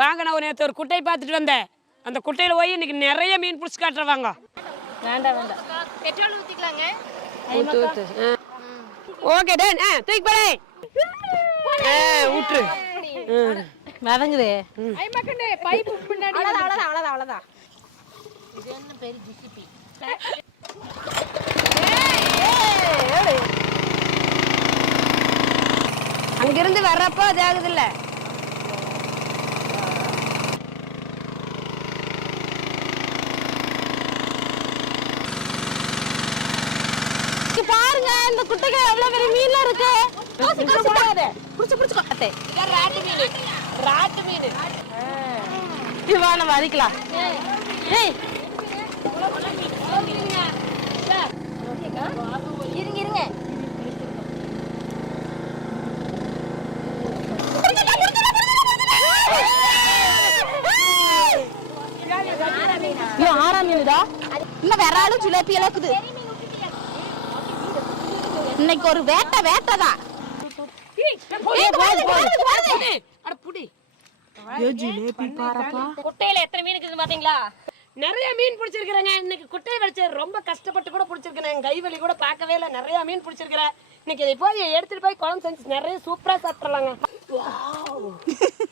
வாங்க, நான் நேற்று ஒரு குட்டையை பார்த்துட்டு வந்தேன். அந்த குட்டையில் போய் இன்னைக்கு நிறைய மீன் பிடிச்சி காட்டுறேன். வாங்க. வேண்டாம் பெட்ரோல் ஊற்றிக்கலாங்க. Okay done. தூக்கி போடு. ஊற்று. மதங்குதே. பைப்பு பின்னாடி. அவ்வளோதான். இது என்ன பெரிய ஜிசிபி. அங்கிருந்து வர்றப்போ அது ஆகுது இல்ல. பாருங்க இந்த குட்டைக்கு எவ்வளவு பெரிய மீன்லாம் இருக்கு. ராட்டு மீன். இவா நம்ம அடிக்கலாம். ஏய் இருங்க. ஆறா மீனுதா இல்ல வேற ஆளும் ஜிலேபி இருக்குது. இன்னைக்கு ஒரு வேட்டைதான். குட்டையில எத்தனை மீன் இருக்குது பாத்தீங்களா? நிறைய மீன் பிடிச்சிருக்கிறேங்க. இன்னைக்கு குட்டையை வச்சு ரொம்ப கஷ்டப்பட்டு கூட பிடிச்சிருக்கேன். என் கைவலி கூட பார்க்கவே இல்லை. நிறைய மீன் பிடிச்சிருக்கிறேன். இன்னைக்கு இதை போய் எடுத்துட்டு போய் குழம்பு செஞ்சு நிறைய சூப்பரா சாப்பிடலாங்க.